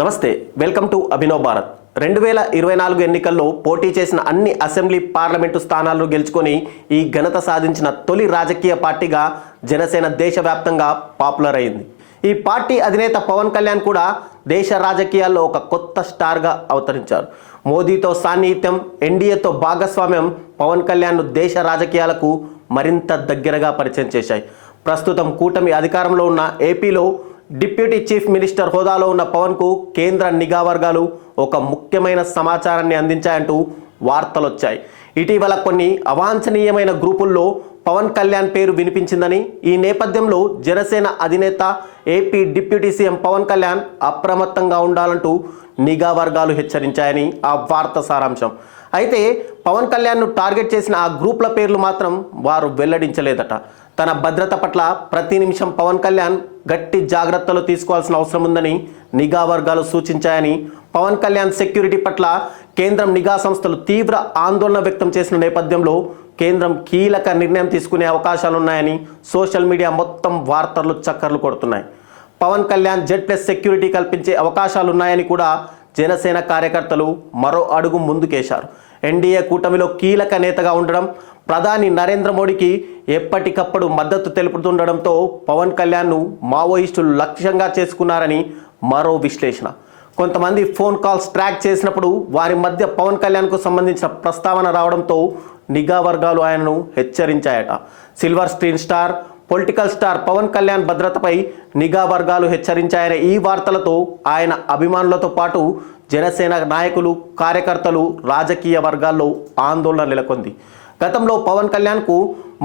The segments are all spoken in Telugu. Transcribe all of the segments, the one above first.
నమస్తే, వెల్కమ్ టు అభినవ్ భారత్. 2024 ఎన్నికల్లో పోటీ చేసిన అన్ని అసెంబ్లీ పార్లమెంటు స్థానాలను గెలుచుకొని ఈ ఘనత సాధించిన తొలి రాజకీయ పార్టీగా జనసేన దేశవ్యాప్తంగా పాపులర్ అయింది. ఈ పార్టీ అధినేత పవన్ కళ్యాణ్ కూడా దేశ రాజకీయాల్లో ఒక కొత్త స్టార్గా అవతరించారు. మోదీతో సాన్నిహిత్యం, ఎన్డీఏతో భాగస్వామ్యం పవన్ కళ్యాణ్ను దేశ రాజకీయాలకు మరింత దగ్గరగా పరిచయం చేశాయి. ప్రస్తుతం కూటమి అధికారంలో ఉన్న ఏపీలో డిప్యూటీ చీఫ్ మినిస్టర్ హోదాలో ఉన్న పవన్కు కేంద్ర నిఘా వర్గాలు ఒక ముఖ్యమైన సమాచారాన్ని అందించాయంటూ వార్తలు వచ్చాయి. ఇటీవల కొన్ని అవాంఛనీయమైన గ్రూపుల్లో పవన్ కళ్యాణ్ పేరు వినిపించిందని, ఈ నేపథ్యంలో జనసేన అధినేత AP deputy CM Pawan Kalyan అప్రమత్తంగా ఉండాలంటూ నిఘా వర్గాలు హెచ్చరించాయని ఆ వార్త సారాంశం. అయితే పవన్ కళ్యాణ్ను టార్గెట్ చేసిన ఆ గ్రూపుల పేర్లు మాత్రం వారు వెల్లడించలేదట. తన భద్రత పట్ల ప్రతి నిమిషం పవన్ కళ్యాణ్ గట్టి జాగ్రత్తలు తీసుకోవాల్సిన అవసరం ఉందని నిఘా వర్గాలు సూచించాయని, పవన్ కళ్యాణ్ సెక్యూరిటీ పట్ల కేంద్రం నిఘా సంస్థలు తీవ్ర ఆందోళన వ్యక్తం చేసిన నేపథ్యంలో కేంద్రం కీలక నిర్ణయం తీసుకునే అవకాశాలున్నాయని సోషల్ మీడియా మొత్తం వార్తలు చక్కర్లు కొడుతున్నాయి. పవన్ కళ్యాణ్ Z+ సెక్యూరిటీ కల్పించే అవకాశాలున్నాయని కూడా జనసేన కార్యకర్తలు మరో అడుగు ముందుకేశారు. ఎన్డీఏ కూటమిలో కీలక నేతగా ఉండడం, ప్రధాని నరేంద్ర మోడీకి ఎప్పటికప్పుడు మద్దతు తెలుపుతుండడంతో పవన్ కళ్యాణ్ను మావోయిస్టులు లక్ష్యంగా చేసుకున్నారని మరో విశ్లేషణ. కొంతమంది ఫోన్ కాల్స్ ట్రాక్ చేసినప్పుడు వారి మధ్య పవన్ కళ్యాణ్కు సంబంధించిన ప్రస్తావన రావడంతో నిఘా వర్గాలు ఆయనను హెచ్చరించాయట. Silver screen star, political star Pawan Kalyan భద్రతపై నిఘా వర్గాలు హెచ్చరించాయనే ఈ వార్తలతో ఆయన అభిమానులతో పాటు జనసేన నాయకులు, కార్యకర్తలు, రాజకీయ వర్గాల్లో ఆందోళన నెలకొంది. గతంలో పవన్ కళ్యాణ్కు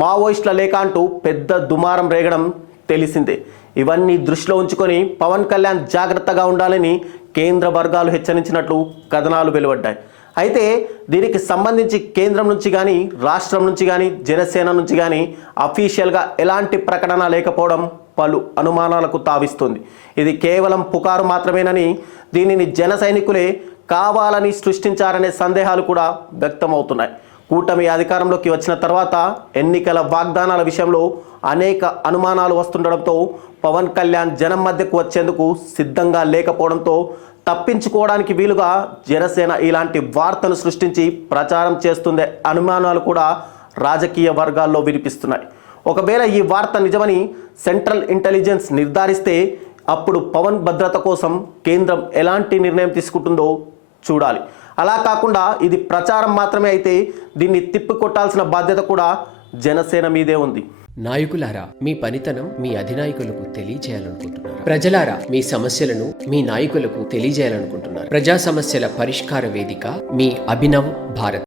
మావోయిస్టుల లేఖ అంటూ పెద్ద దుమారం రేగడం తెలిసిందే. ఇవన్నీ దృష్టిలో ఉంచుకొని పవన్ కళ్యాణ్ జాగ్రత్తగా ఉండాలని కేంద్ర వర్గాలు హెచ్చరించినట్లు కథనాలు వెలువడ్డాయి. అయితే దీనికి సంబంధించి కేంద్రం నుంచి కానీ, రాష్ట్రం నుంచి కానీ, జనసేన నుంచి కానీ అఫీషియల్గా ఎలాంటి ప్రకటన లేకపోవడం పలు అనుమానాలకు తావిస్తుంది. ఇది కేవలం పుకారు మాత్రమేనని, దీనిని జన సైనికులే కావాలని సృష్టించారనే సందేహాలు కూడా వ్యక్తమవుతున్నాయి. కూటమి అధికారంలోకి వచ్చిన తర్వాత ఎన్నికల వాగ్దానాల విషయంలో అనేక అనుమానాలు వస్తుండడంతో పవన్ కళ్యాణ్ జనం మధ్యకు వచ్చేందుకు సిద్ధంగా లేకపోవడంతో తప్పించుకోవడానికి వీలుగా జనసేన ఇలాంటి వార్తను సృష్టించి ప్రచారం చేస్తుందే అనుమానాలు కూడా రాజకీయ వర్గాల్లో వినిపిస్తున్నాయి. ఒకవేళ ఈ వార్త నిజమని సెంట్రల్ ఇంటెలిజెన్స్ నిర్ధారిస్తే అప్పుడు పవన్ భద్రత కోసం కేంద్రం ఎలాంటి నిర్ణయం తీసుకుంటుందో చూడాలి. అలా కాకుండా ఇది ప్రచారం మాత్రమే అయితే దీన్ని తిప్పికొట్టాల్సిన బాధ్యత కూడా జనసేన మీదే ఉంది. నాయకులారా, మీ పనితనం మీ అధినాయకులకు తెలియజేయాలనుకుంటున్నారు. ప్రజలారా, మీ సమస్యలను మీ నాయకులకు తెలియజేయాలనుకుంటున్నారు. ప్రజా సమస్యల పరిష్కార వేదిక మీ అభినవ్ భారత్.